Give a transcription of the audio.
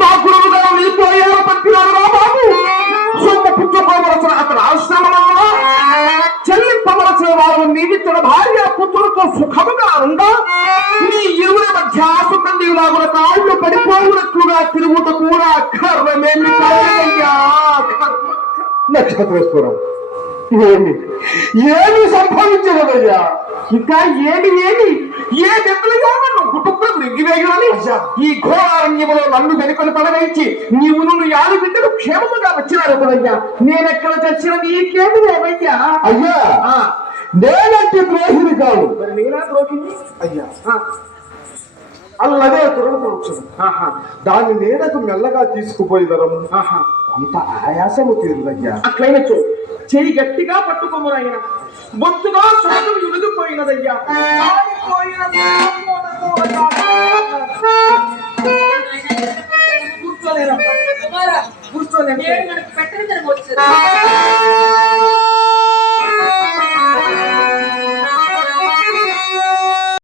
నా గురువు గారు వెళ్ళిపోయారు పట్టినాడు రా బాబు. సొమ్మ పుచ్చుకోవలసిన అతని ఆశ్రమంలో చెల్లింపవలసిన వారు నీవిచ్చిన భార్య పుత్రులతో సుఖముగా ఉందా? నీ ఇరువురి మధ్య సుఖండిలాగుల కాళ్ళు పడిపోయినట్లుగా తిరుగుట కూడా కర్మమేమి కాదయ్యా. నక్షత్రేశ్వరం, ఏమి సంభవించదయ్యా? ఇంకా ఏమి ఏ దెబ్బలుగా నన్ను కుటుంబం నెగ్గివేయాలి. ఈ ఘోరారణ్యములో నన్ను వెనుకొని పడవేయించి నీవు నువ్వు యాది బిడ్డలు క్షేమముగా వచ్చినారు కదయ్యా. నేనెక్కడ చచ్చిన నీకేమి లేవయ్యా. అయ్యా, నేనంటే ద్రోహిని కాదు. మరి నేనా ద్రోహిని అయ్యా, అల్లదే తురగవచ్చు. దాని నీడకు మెల్లగా తీసుకుపోయిదరము. అంత ఆయాసము తీరుదయ్యా. అట్లయినచో చెయ్యి గట్టిగా పట్టుకోమునయ్యా. బొత్తుగా సొంతం విడిగిపోయినదయ్యా. కూర్చోలేనమ్మా, కూర్చోలేదు.